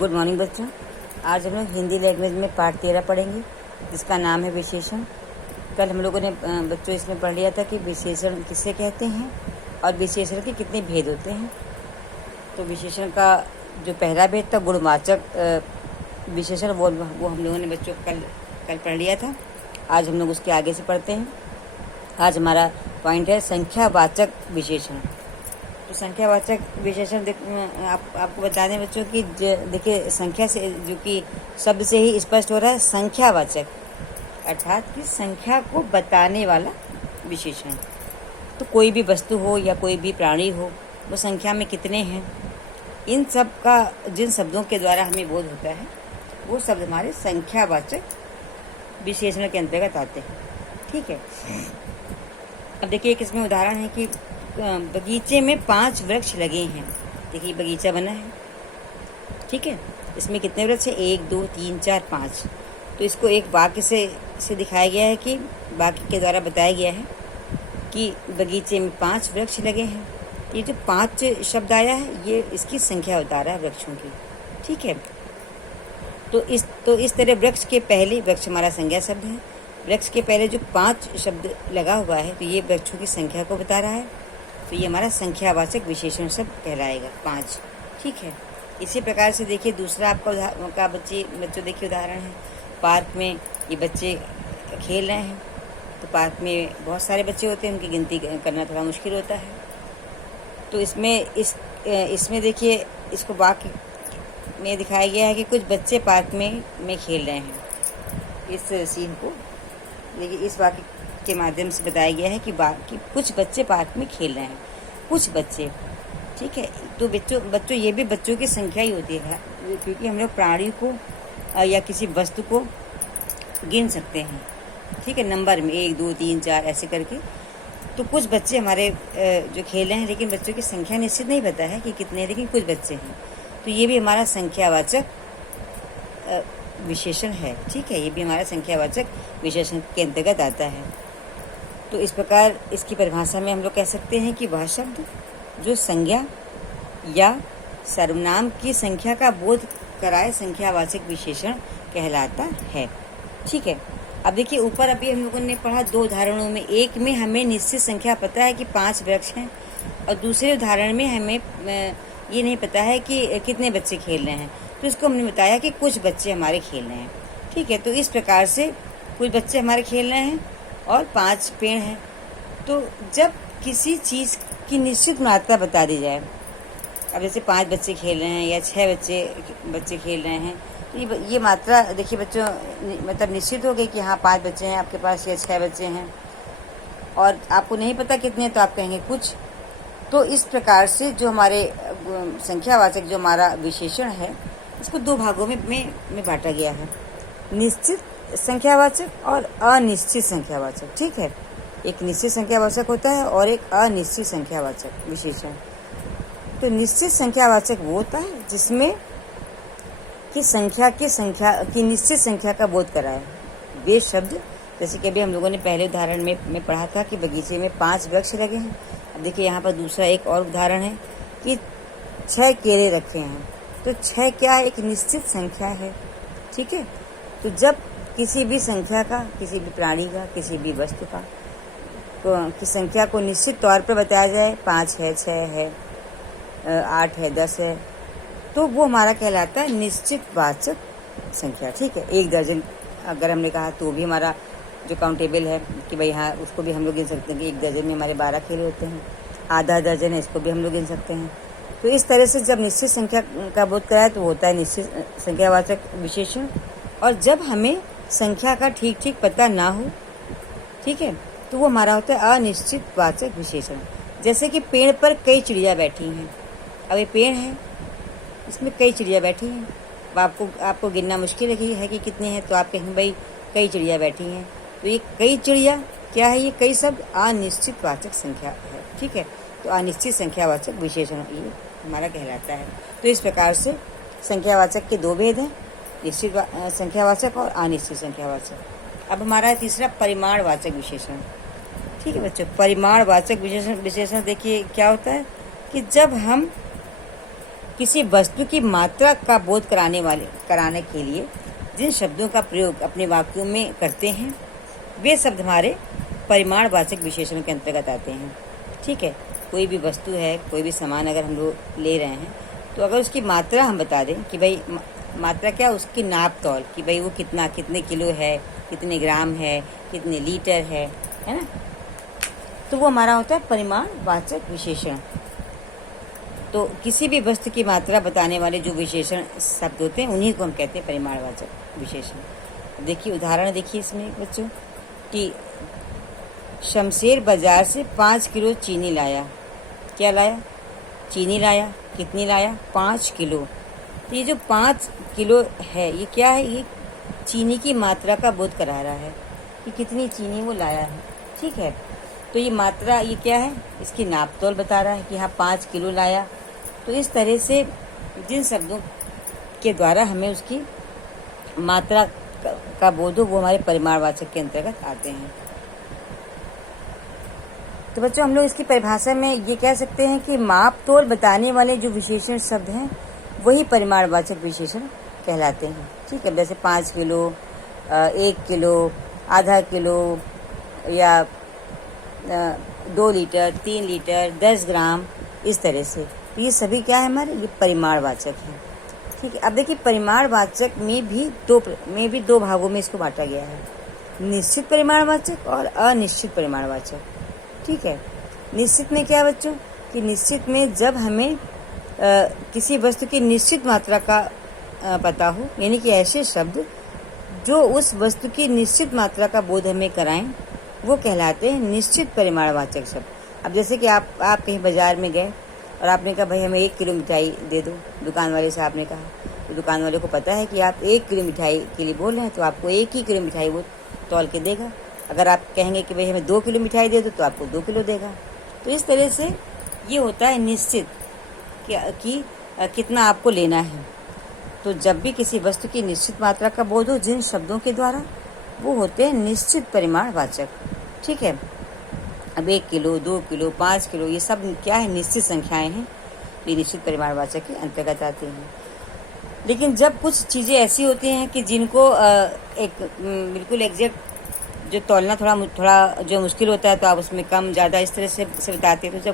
Good morning बच्चों। आज हम लोग हिंदी लैंग्वेज में पाठ 13 पढ़ेंगे, जिसका नाम है विशेषण। कल हम लोगों ने बच्चों इसमें पढ़ लिया था कि विशेषण किसे कहते हैं और विशेषण के कितने भेद होते हैं। तो विशेषण का जो पहला भेद था गुणवाचक विशेषण, वो हम लोगों ने बच्चों कल पढ़ लिया था। आज हम लोग उसके आगे से पढ़ते हैं। आज हमारा पॉइंट है संख्यावाचक विशेषण। तो संख्यावाचक विशेषण आपको बता दें बच्चों कि देखिए संख्या से, जो कि शब्द से ही स्पष्ट हो रहा है, संख्यावाचक अर्थात कि संख्या को बताने वाला विशेषण। तो कोई भी वस्तु हो या कोई भी प्राणी हो, वो संख्या में कितने हैं, इन सब का जिन शब्दों के द्वारा हमें बोध होता है, वो शब्द हमारे संख्यावाचक विशेषण के अंतर्गत आते हैं। ठीक है। अब देखिए एक इसमें उदाहरण है कि बगीचे में 5 वृक्ष लगे हैं। देखिए बगीचा बना है, ठीक है। इसमें कितने वृक्ष हैं? 1 2 3 4 5। तो इसको एक वाक्य से दिखाया गया है कि वाक्य के द्वारा बताया गया है कि बगीचे में 5 वृक्ष लगे हैं। ये जो 5 शब्द आया है, ये इसकी संख्या बता रहा है वृक्षों की। ठीक है। तो इस तरह वृक्ष के पहले, वृक्ष हमारा संज्ञा शब्द है, वृक्ष के पहले जो 5 शब्द लगा हुआ है, तो ये वृक्षों की संख्या को बता रहा है। तो ये हमारा संख्यावाचक विशेषण शब्द कहलाएगा 5। ठीक है। इसी प्रकार से देखिए दूसरा आपका बच्चों देखिए उदाहरण है, पार्क में ये बच्चे खेल रहे हैं। तो पार्क में बहुत सारे बच्चे होते हैं, उनकी गिनती करना थोड़ा मुश्किल होता है। तो इसमें देखिए इसको वाक्य में दिखाया गया है कि कुछ बच्चे पार्क में खेल रहे हैं। इस सीन को देखिए, इस वाक्य के माध्यम से बताया गया है कि कुछ बच्चे पार्क में खेल रहे हैं, कुछ बच्चे। ठीक है। तो बच्चों ये भी बच्चों की संख्या ही होती है, क्योंकि हम लोग प्राणी को या किसी वस्तु को गिन सकते हैं। ठीक है, नंबर में 1 2 3 4 ऐसे करके। तो कुछ बच्चे हमारे जो खेल रहे हैं, लेकिन बच्चों की संख्या निश्चित नहीं पता है कि कितने, लेकिन कुछ बच्चे हैं। तो ये भी हमारा संख्यावाचक विशेषण है। ठीक है, ये भी हमारा संख्यावाचक विशेषण के अंतर्गत आता है। तो इस प्रकार इसकी परिभाषा में हम लोग कह सकते हैं कि वह शब्द जो संज्ञा या सर्वनाम की संख्या का बोध कराए संख्यावाचक विशेषण कहलाता है। ठीक है। अब देखिए ऊपर अभी हम लोगों ने पढ़ा 2 उदाहरणों में, एक में हमें निश्चित संख्या पता है कि 5 वृक्ष हैं, और दूसरे उदाहरण में हमें ये नहीं पता है कि कितने बच्चे खेल रहे हैं। तो इसको हमने बताया कि कुछ बच्चे हमारे खेल रहे हैं। ठीक है। तो इस प्रकार से कुछ बच्चे हमारे खेल रहे हैं और 5 पेड़ हैं। तो जब किसी चीज़ की निश्चित मात्रा बता दी जाए, अब जैसे 5 बच्चे खेल रहे हैं या 6 बच्चे खेल रहे हैं, तो ये मात्रा देखिए बच्चों मतलब निश्चित हो गई कि हाँ 5 बच्चे हैं आपके पास या 6 बच्चे हैं, और आपको नहीं पता कितने, तो आप कहेंगे कुछ। तो इस प्रकार से जो हमारे संख्यावाचक जो हमारा विशेषण है, इसको 2 भागों में बांटा गया है, निश्चित संख्यावाचक और अनिश्चित संख्यावाचक। ठीक है। एक निश्चित संख्यावाचक होता है और एक अनिश्चित संख्यावाचक विशेषण। तो निश्चित संख्यावाचक वो होता है जिसमें कि संख्या की निश्चित संख्या का बोध कराए वे शब्द। जैसे कि अभी हम लोगों ने पहले उदाहरण में पढ़ा था कि बगीचे में 5 वृक्ष लगे हैं। अब देखिए यहाँ पर दूसरा एक और उदाहरण है कि 6 केले रखे हैं। तो 6 क्या है? एक निश्चित संख्या है। ठीक है। तो जब किसी भी संख्या का, किसी भी प्राणी का, किसी भी वस्तु का की संख्या को निश्चित तौर पर बताया जाए, 5 है, 6 है, 8 है, 10 है, तो वो हमारा कहलाता है निश्चित वाचक संख्या। ठीक है। 1 दर्जन अगर हमने कहा तो भी हमारा जो काउंटेबल है कि भाई हाँ, उसको भी हम लोग गिन सकते हैं कि 1 दर्जन में हमारे 12 केले होते हैं। आधा दर्जन है, इसको भी हम लोग गिन सकते हैं। तो इस तरह से जब निश्चित संख्या का बोध कराए तो होता है निश्चित संख्यावाचक विशेषण। और जब हमें संख्या का ठीक पता ना हो, ठीक है, तो वो हमारा होता है अनिश्चित वाचक विशेषण। जैसे कि पेड़ पर कई चिड़िया बैठी हैं। अब ये पेड़ है, इसमें कई चिड़िया बैठी हैं। आपको गिनना मुश्किल है कि कितने हैं, तो आप कहेंगे भाई कई चिड़िया बैठी हैं। तो ये कई चिड़िया क्या है? ये कई शब्द अनिश्चित वाचक संख्या है। ठीक है। तो अनिश्चित संख्यावाचक विशेषण ये हमारा कहलाता है। तो इस प्रकार से संख्यावाचक के 2 भेद हैं, निश्चित संख्यावाचक और अनिश्चित संख्यावाचक। अब हमारा तीसरा परिमाणवाचक विशेषण। ठीक है बच्चों, परिमाणवाचक विशेषण देखिए क्या होता है कि जब हम किसी वस्तु की मात्रा का बोध कराने के लिए जिन शब्दों का प्रयोग अपने वाक्यों में करते हैं वे शब्द हमारे परिमाणवाचक विशेषण के अंतर्गत आते हैं। ठीक है, कोई भी वस्तु है, कोई भी सामान अगर हम लोग ले रहे हैं तो अगर उसकी मात्रा हम बता दें कि भाई मात्रा क्या, उसकी नाप तौल कि भाई वो कितने किलो है, कितने ग्राम है, कितने लीटर है ना, तो वो हमारा होता है परिमाणवाचक विशेषण। तो किसी भी वस्तु की मात्रा बताने वाले जो विशेषण शब्द होते हैं उन्हीं को हम कहते हैं परिमाणवाचक विशेषण। देखिए उदाहरण देखिए इसमें बच्चों कि शमशेर बाजार से 5 किलो चीनी लाया। क्या लाया? चीनी लाया। कितनी लाया? 5 किलो। तो ये जो 5 किलो है ये क्या है? ये चीनी की मात्रा का बोध करा रहा है कि कितनी चीनी वो लाया है। ठीक है, तो ये मात्रा ये क्या है? इसकी नाप तोल बता रहा है कि हाँ 5 किलो लाया। तो इस तरह से जिन शब्दों के द्वारा हमें उसकी मात्रा का बोध हो वो हमारे परिमाणवाचक के अंतर्गत आते हैं। तो बच्चों हम लोग इसकी परिभाषा में ये कह सकते हैं कि माप तोल बताने वाले जो विशेषण शब्द हैं वही परिमाणवाचक विशेषण कहलाते हैं। ठीक है, जैसे 5 किलो, 1 किलो, आधा किलो या 2 लीटर, 3 लीटर, 10 ग्राम, इस तरह से। तो ये सभी क्या है हमारे? ये परिमाणवाचक हैं। ठीक है, अब देखिए परिमाणवाचक में भी दो भागों में इसको बांटा गया है, निश्चित परिमाणवाचक और अनिश्चित परिमाणवाचक। ठीक है, निश्चित में क्या बच्चों कि निश्चित में जब हमें किसी वस्तु की निश्चित मात्रा का पता हो, यानी कि ऐसे शब्द जो उस वस्तु की निश्चित मात्रा का बोध हमें कराएं वो कहलाते हैं निश्चित परिमाणवाचक शब्द। अब जैसे कि आप कहीं बाजार में गए और आपने कहा भाई हमें 1 किलो मिठाई दे दो, दुकान वाले साहब ने कहा, तो दुकान वाले को पता है कि आप 1 किलो मिठाई के लिए बोल रहे हैं तो आपको 1 ही किलो मिठाई वो तौल के देगा। अगर आप कहेंगे कि भाई हमें 2 किलो मिठाई दे दो तो आपको 2 किलो देगा। तो इस तरह से ये होता है निश्चित कि कितना आपको लेना है। तो जब भी किसी वस्तु की निश्चित मात्रा का बोध हो जिन शब्दों के द्वारा वो होते हैं निश्चित परिमाणवाचक। ठीक है, अब 1 किलो, 2 किलो, 5 किलो ये सब क्या है? निश्चित संख्याएं हैं, ये निश्चित परिमाणवाचक के अंतर्गत आते हैं। लेकिन जब कुछ चीज़ें ऐसी होती हैं कि जिनको एक बिल्कुल एग्जैक्ट जो तौलना थोड़ा जो मुश्किल होता है तो आप उसमें कम ज़्यादा इस तरह से बताते हैं। तो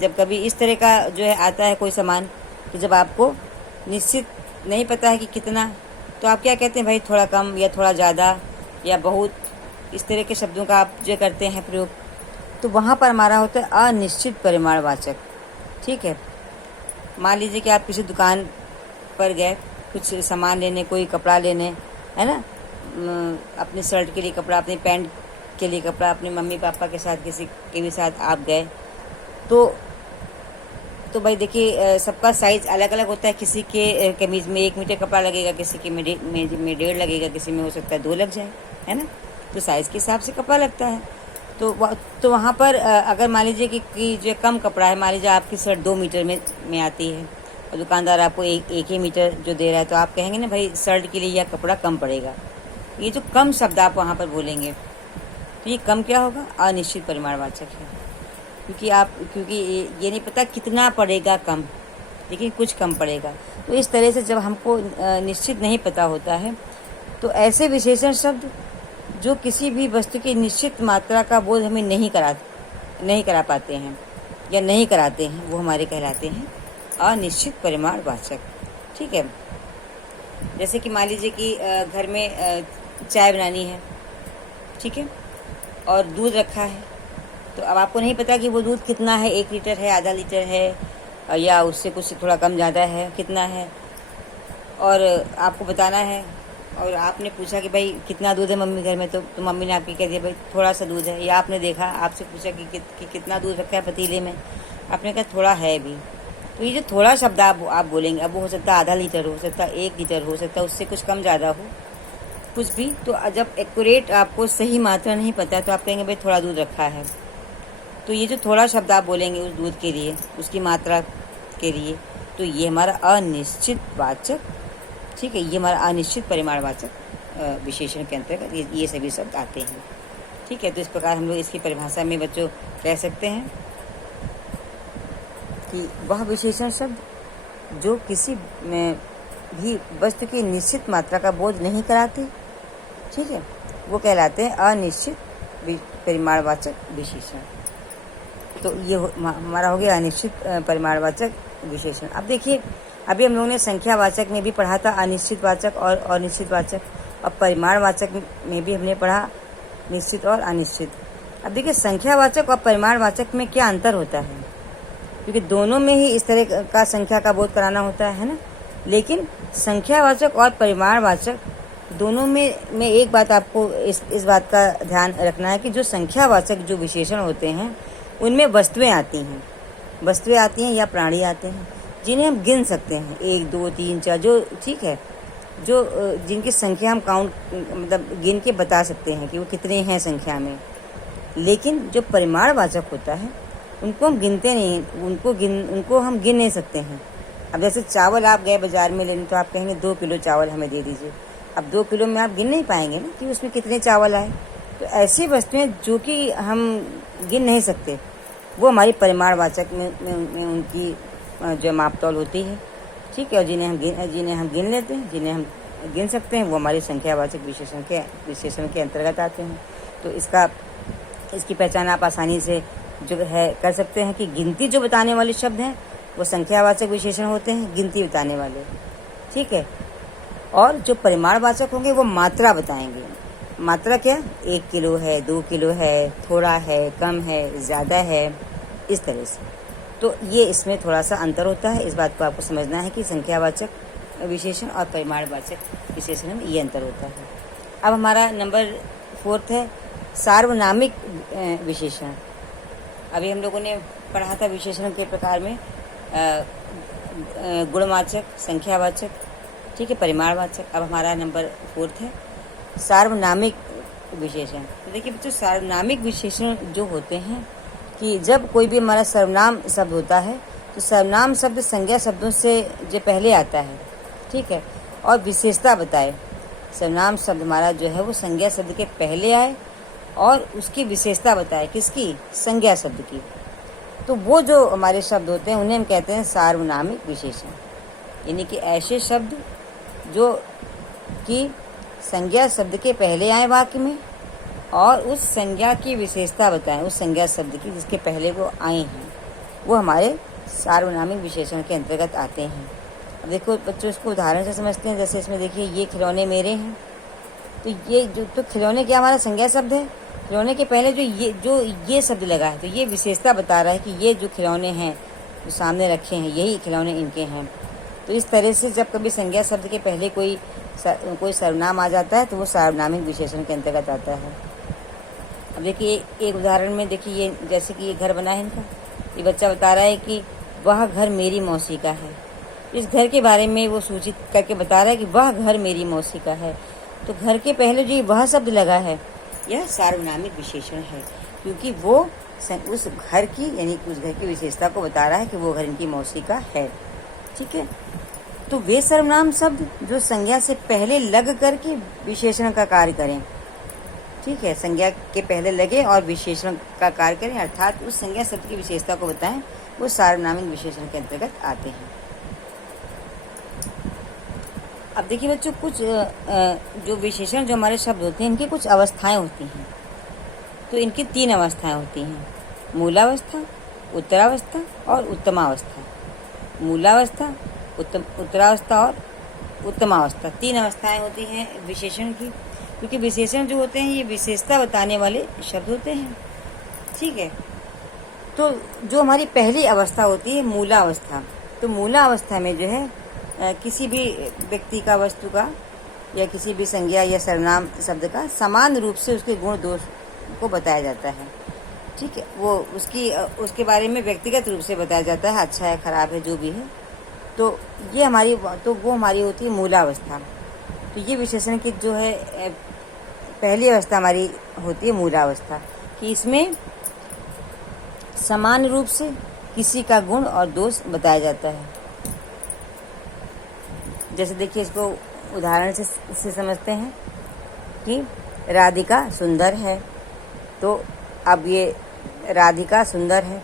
जब कभी इस तरह का जो है आता है कोई सामान कि जब आपको निश्चित नहीं पता है कि कितना, तो आप क्या कहते हैं? भाई थोड़ा कम या थोड़ा ज़्यादा या बहुत, इस तरह के शब्दों का आप जो करते हैं प्रयोग। तो वहाँ पर हमारा होता है अनिश्चित परिमाणवाचक। ठीक है, मान लीजिए कि आप किसी दुकान पर गए कुछ सामान लेने, कोई कपड़ा लेने, है ना, अपने शर्ट के लिए कपड़ा, अपने पैंट के लिए कपड़ा, अपने मम्मी पापा के साथ किसी के भी साथ आप गए तो भाई देखिए सबका साइज़ अलग अलग होता है। किसी के कमीज़ में 1 मीटर कपड़ा लगेगा, किसी के में 1.5 लगेगा, किसी में हो सकता है 2 लग जाए, है ना। तो साइज़ के हिसाब से कपड़ा लगता है। तो वहाँ पर अगर मान लीजिए कि जो कम कपड़ा है, मान लीजिए आपकी शर्ट 2 मीटर में आती है और दुकानदार आपको एक ही मीटर जो दे रहा है, तो आप कहेंगे ना भाई शर्ट के लिए यह कपड़ा कम पड़ेगा। ये जो कम शब्द आप वहाँ पर बोलेंगे तो ये कम क्या होगा? अनिश्चित परिमाणवाचक है, क्योंकि ये नहीं पता कितना पड़ेगा कम, लेकिन कुछ कम पड़ेगा। तो इस तरह से जब हमको निश्चित नहीं पता होता है तो ऐसे विशेषण शब्द जो किसी भी वस्तु की निश्चित मात्रा का बोध हमें नहीं करा पाते हैं या नहीं कराते हैं वो हमारे कहलाते हैं अनिश्चित परिमाणवाचक। ठीक है, जैसे कि मान लीजिए कि घर में चाय बनानी है, ठीक है, और दूध रखा है। तो अब आपको नहीं पता कि वो दूध कितना है, 1 लीटर है, आधा लीटर है या उससे कुछ थोड़ा कम ज़्यादा है, कितना है, और आपको बताना है। और आपने पूछा कि भाई कितना दूध है मम्मी घर में, तो मम्मी ने आपकी कह दिया भाई थोड़ा सा दूध है। या आपने देखा, आपसे पूछा कि कितना दूध रखा है पतीले में, आपने कहा थोड़ा है भी। तो ये जो थोड़ा शब्द आप बोलेंगे, अब वो हो सकता है आधा लीटर, हो सकता है 1 लीटर, हो सकता है उससे कुछ कम ज़्यादा हो, कुछ भी। तो जब एक्यूरेट आपको सही मात्रा नहीं पता है तो आप कहेंगे भाई थोड़ा दूध रखा है। तो ये जो थोड़ा शब्द आप बोलेंगे उस दूध के लिए, उसकी मात्रा के लिए, तो ये हमारा अनिश्चित वाचक, ठीक है, ये हमारा अनिश्चित परिमाणवाचक विशेषण के अंतर्गत ये सभी शब्द आते हैं। ठीक है, तो इस प्रकार हम लोग इसकी परिभाषा में बच्चों कह सकते हैं। कि वह विशेषण शब्द जो किसी में भी वस्तु की निश्चित मात्रा का बोध नहीं कराते, ठीक है, वो कहलाते हैं अनिश्चित परिमाणवाचक विशेषण। तो ये हमारा हो गया अनिश्चित परिमाणवाचक विशेषण। अब देखिए, अभी हम लोगों ने संख्यावाचक में भी पढ़ा था अनिश्चितवाचक और अनिश्चितवाचक, और परिमाणवाचक में भी हमने पढ़ा निश्चित और अनिश्चित। अब देखिए, संख्यावाचक और परिमाणवाचक में क्या अंतर होता है, क्योंकि दोनों में ही इस तरह का संख्या का बोध कराना होता है ना। लेकिन संख्यावाचक और परिमाणवाचक दोनों में एक बात आपको इस बात का ध्यान रखना है कि जो संख्यावाचक जो विशेषण होते हैं उनमें वस्तुएं आती हैं या प्राणी आते हैं जिन्हें हम गिन सकते हैं, 1 2 3 4, जो ठीक है, जो जिनकी संख्या हम काउंट मतलब गिन के बता सकते हैं कि वो कितने हैं संख्या में। लेकिन जो परिमाणवाचक होता है उनको हम गिनते नहीं, उनको हम गिन नहीं सकते हैं। अब जैसे चावल आप गए बाजार में लेने, तो आप कहेंगे 2 किलो चावल हमें दे दीजिए। अब 2 किलो में आप गिन नहीं पाएंगे ना कि उसमें कितने चावल आए। तो ऐसी वस्तुएं जो कि हम गिन नहीं सकते, वो हमारी परिमाणवाचक में उनकी जो मापतौल होती है, ठीक है। और जिन्हें हम गिन लेते हैं, जिन्हें हम गिन सकते हैं, वो हमारे संख्यावाचक विशेषण के अंतर्गत आते हैं। तो इसकी पहचान आप आसानी से जो है कर सकते हैं कि गिनती जो बताने वाले शब्द हैं वो संख्यावाचक विशेषण होते हैं, गिनती बताने वाले, ठीक है। और जो परिमाणवाचक होंगे वो मात्रा बताएंगे। मात्रा क्या, 1 किलो है, 2 किलो है, थोड़ा है, कम है, ज़्यादा है, इस तरह से। तो ये इसमें थोड़ा सा अंतर होता है। इस बात को आपको समझना है कि संख्यावाचक विशेषण और परिमाणवाचक विशेषण में ये अंतर होता है। अब हमारा नंबर 4 है सार्वनामिक विशेषण। अभी हम लोगों ने पढ़ा था विशेषण के प्रकार में गुणवाचक, संख्यावाचक, ठीक है, परिमाणवाचक। अब हमारा नंबर 4 है सार्वनामिक विशेषण। तो देखिए बच्चों, सार्वनामिक विशेषण जो होते हैं कि जब कोई भी हमारा सर्वनाम शब्द होता है तो सर्वनाम शब्द संज्ञा शब्दों से जो पहले आता है, ठीक है, और विशेषता बताए। सर्वनाम शब्द हमारा जो है वो संज्ञा शब्द के पहले आए और उसकी विशेषता बताए, किसकी, संज्ञा शब्द की। तो वो जो हमारे शब्द होते हैं उन्हें हम कहते हैं सार्वनामिक विशेषण, यानी कि ऐसे शब्द जो कि संज्ञा शब्द के पहले आए वाक्य में और उस संज्ञा की विशेषता बताएं, उस संज्ञा शब्द की जिसके पहले वो आए हैं, वो हमारे सार्वनामिक विशेषण के अंतर्गत आते हैं। अब देखो बच्चों, इसको उदाहरण से समझते हैं। जैसे इसमें देखिए, ये खिलौने मेरे हैं, तो ये जो तो खिलौने क्या हमारा संज्ञा शब्द है। खिलौने के पहले जो ये शब्द लगा है, तो ये विशेषता बता रहा है कि ये जो खिलौने हैं जो सामने रखे हैं, यही खिलौने इनके हैं। तो इस तरह से जब कभी संज्ञा शब्द के पहले कोई सर्वनाम आ जाता है तो वो सार्वनामिक विशेषण के अंतर्गत आता है। अब देखिए एक उदाहरण में देखिए, ये जैसे कि ये घर बना है इनका, ये बच्चा बता रहा है कि वह घर मेरी मौसी का है। इस घर के बारे में वो सूचित करके बता रहा है कि वह घर मेरी मौसी का है। तो घर के पहले जो वह शब्द लगा है, यह सार्वनामिक विशेषण है, क्योंकि वो उस घर की यानी उस घर की विशेषता को बता रहा है कि वो घर इनकी मौसी का है, ठीक है। तो वे सर्वनाम शब्द जो संज्ञा से पहले लग करके विशेषण का कार्य करें, ठीक है, संज्ञा के पहले लगे और विशेषण का कार्य करें, अर्थात उस संज्ञा शब्द की विशेषता को बताएं, वो सार्वनामिक विशेषण के अंतर्गत आते हैं। अब देखिए बच्चों, कुछ जो विशेषण जो हमारे शब्द होते हैं, इनकी कुछ अवस्थाएं होती हैं। तो इनकी 3 अवस्थाएं होती हैं, मूलावस्था, उत्तरावस्था और उत्तमावस्था। मूलावस्था, उत्तरावस्था और उत्तमावस्था, 3 अवस्थाएं होती हैं विशेषण की। क्योंकि विशेषण जो होते हैं ये विशेषता बताने वाले शब्द होते हैं, ठीक है। तो जो हमारी पहली अवस्था होती है मूलावस्था, तो मूलावस्था में जो है किसी भी व्यक्ति का, वस्तु का या किसी भी संज्ञा या सर्वनाम शब्द का समान रूप से उसके गुण दोष को बताया जाता है, ठीक है। वो उसके बारे में व्यक्तिगत रूप से बताया जाता है, अच्छा है, खराब है, जो भी है। तो वो हमारी होती है मूलावस्था। तो ये विशेषण की जो है पहली अवस्था हमारी होती है मूलावस्था, कि इसमें समान रूप से किसी का गुण और दोष बताया जाता है। जैसे देखिए, इसको उदाहरण से समझते हैं कि राधिका सुंदर है। तो अब ये राधिका सुंदर है,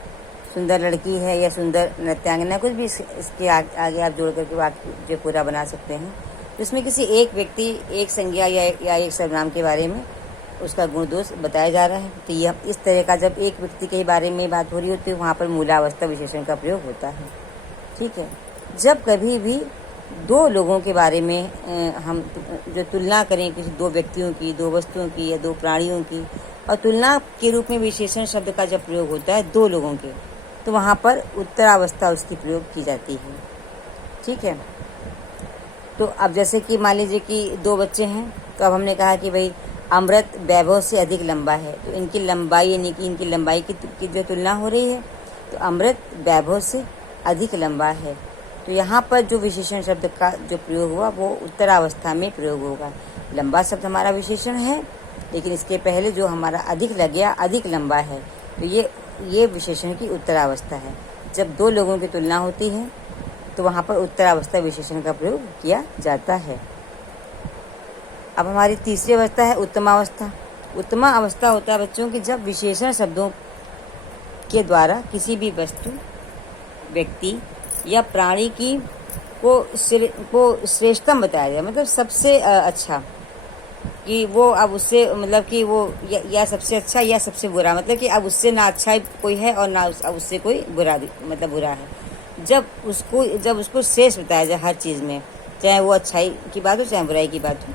सुंदर लड़की है या सुंदर नृत्यांगना, कुछ भी इसके आगे आप जोड़ करके वाक्य जो पूरा बना सकते हैं। तो इसमें किसी एक व्यक्ति, एक संज्ञा या एक सर्वनाम के बारे में उसका गुण दोष बताया जा रहा है। तो यह इस तरह का जब एक व्यक्ति के बारे में बात हो रही होती है वहाँ पर मूलावस्था विशेषण का प्रयोग होता है। ठीक है। जब कभी भी दो लोगों के बारे में हम जो तुलना करें किसी दो व्यक्तियों की, दो वस्तुओं की या दो प्राणियों की, और तुलना के रूप में विशेषण शब्द का जब प्रयोग होता है दो लोगों के, तो वहाँ पर उत्तरावस्था उसकी प्रयोग की जाती है। ठीक है। तो अब जैसे कि मान लीजिए कि दो बच्चे हैं, तो अब हमने कहा कि भाई अमृत वैभव से अधिक लंबा है, तो इनकी लंबाई यानी कि इनकी लंबाई की जो तुलना हो रही है, तो अमृत वैभव से अधिक लंबा है। तो यहाँ पर जो विशेषण शब्द का जो प्रयोग हुआ वो उत्तरावस्था में प्रयोग होगा। लंबा शब्द हमारा विशेषण है, लेकिन इसके पहले जो हमारा अधिक लग गया, अधिक लंबा है, तो ये विशेषण की उत्तरावस्था है। जब दो लोगों की तुलना होती है तो वहाँ पर उत्तरावस्था विशेषण का प्रयोग किया जाता है। अब हमारी तीसरी अवस्था है उत्तमावस्था। उत्तमा अवस्था होता है बच्चों की जब विशेषण शब्दों के द्वारा किसी भी वस्तु, व्यक्ति या प्राणी की को श्रेष्ठतम बताया जाए, मतलब सबसे अच्छा, कि वो अब उससे मतलब कि वो या सबसे अच्छा या सबसे बुरा, मतलब कि अब उससे ना अच्छा कोई है और ना अब उससे कोई बुरा मतलब बुरा है। जब उसको श्रेष्ठ बताया जाए हर चीज़ में, चाहे वो अच्छाई की बात हो चाहे बुराई की बात हो,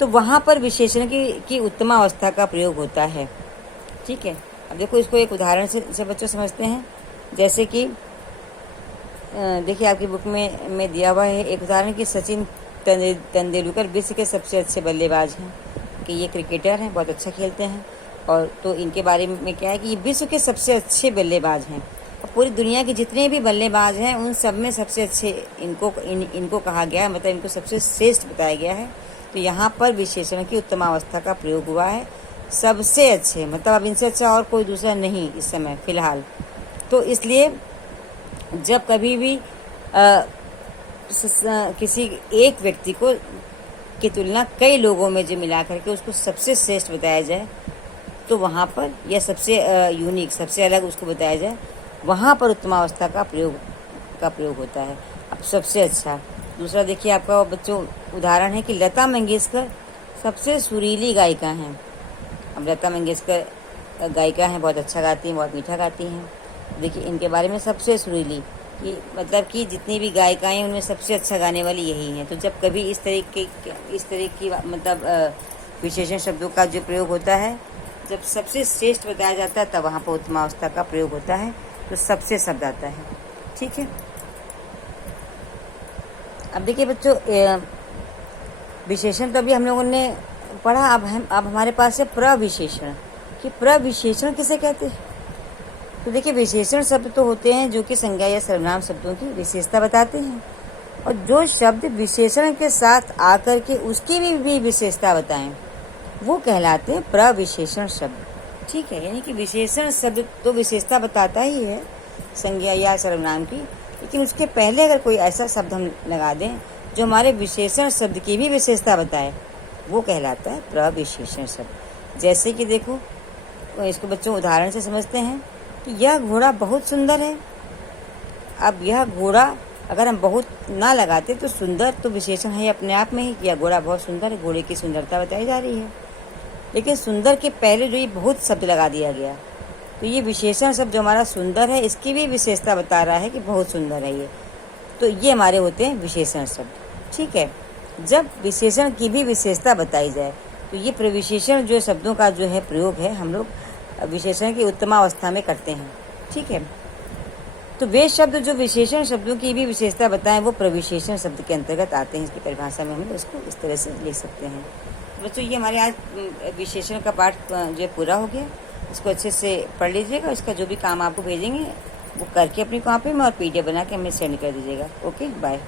तो वहाँ पर विशेषण की उत्तमावस्था का प्रयोग होता है। ठीक है। अब देखो इसको एक उदाहरण से बच्चों समझते हैं। जैसे कि देखिए आपकी बुक में दिया हुआ है एक उदाहरण कि सचिन तेंदुलकर विश्व के सबसे अच्छे बल्लेबाज हैं, कि ये क्रिकेटर हैं, बहुत अच्छा खेलते हैं। और तो इनके बारे में क्या है कि ये विश्व के सबसे अच्छे बल्लेबाज हैं, और पूरी दुनिया के जितने भी बल्लेबाज हैं उन सब में सबसे अच्छे इनको कहा गया है, मतलब इनको सबसे श्रेष्ठ बताया गया है। तो यहाँ पर विशेषण की उत्तमावस्था का प्रयोग हुआ है, सबसे अच्छे, मतलब अब इनसे अच्छा और कोई दूसरा नहीं इस समय फिलहाल। तो इसलिए जब कभी भी किसी एक व्यक्ति की तुलना कई लोगों में जो मिला करके उसको सबसे श्रेष्ठ बताया जाए, तो वहाँ पर या सबसे यूनिक, सबसे अलग उसको बताया जाए, वहाँ पर उत्तमावस्था का प्रयोग होता है। अब सबसे अच्छा दूसरा देखिए आपका बच्चों उदाहरण है कि लता मंगेशकर सबसे सुरीली गायिका हैं। अब लता मंगेशकर गायिका हैं, बहुत अच्छा गाती हैं, बहुत मीठा गाती हैं। देखिए इनके बारे में सबसे सुरीली, कि मतलब कि जितनी भी गायिकाएं उनमें सबसे अच्छा गाने वाली यही हैं। तो जब कभी इस तरह की मतलब विशेषण शब्दों का जो प्रयोग होता है, जब सबसे श्रेष्ठ बताया जाता है, तब वहाँ पर उत्तमावस्था का प्रयोग होता है, तो सबसे शब्द आता है। ठीक है। अब देखिए बच्चों विशेषण तो अभी हम लोगों ने पढ़ा। अब हमारे पास है प्रविशेषण, कि प्रविशेषण किसे कहते हैं। तो देखिए विशेषण शब्द तो होते हैं जो कि संज्ञा या सर्वनाम शब्दों की विशेषता बताते हैं, और जो शब्द विशेषण के साथ आकर के उसकी भी विशेषता बताएं वो कहलाते हैं प्रविशेषण शब्द। ठीक है। यानी कि विशेषण शब्द तो विशेषता बताता ही है संज्ञा या सर्वनाम की, लेकिन उसके पहले अगर कोई ऐसा शब्द हम लगा दें जो हमारे विशेषण शब्द की भी विशेषता बताए, वो कहलाता है प्रविशेषण शब्द। जैसे कि देखो इसको बच्चों उदाहरण से समझते हैं कि यह घोड़ा बहुत सुंदर है। अब यह घोड़ा अगर हम बहुत ना लगाते तो सुंदर तो विशेषण है अपने आप में ही, कि यह घोड़ा बहुत सुंदर है, घोड़े की सुंदरता बताई जा रही है। लेकिन सुंदर के पहले जो ये बहुत शब्द लगा दिया गया, तो ये विशेषण शब्द जो हमारा सुंदर है इसकी भी विशेषता बता रहा है कि बहुत सुंदर है ये। तो ये हमारे होते हैं विशेषण शब्द। ठीक है। जब विशेषण की भी विशेषता बताई जाए, तो ये प्रविशेषण जो शब्दों का जो है प्रयोग है हम लोग विशेषण की उत्तमावस्था में करते हैं। ठीक है। तो वे शब्द जो विशेषण शब्दों की भी विशेषता बताएं वो प्रविशेषण शब्द के अंतर्गत आते हैं। इसकी परिभाषा में हम इसको इस तरह से लिख सकते हैं। बच्चों ये हमारे आज विशेषण का पाठ जो पूरा हो गया, इसको अच्छे से पढ़ लीजिएगा। इसका जो भी काम आपको भेजेंगे वो करके अपनी कॉपी में और PDF बना के हमें सेंड कर दीजिएगा। Okay, bye.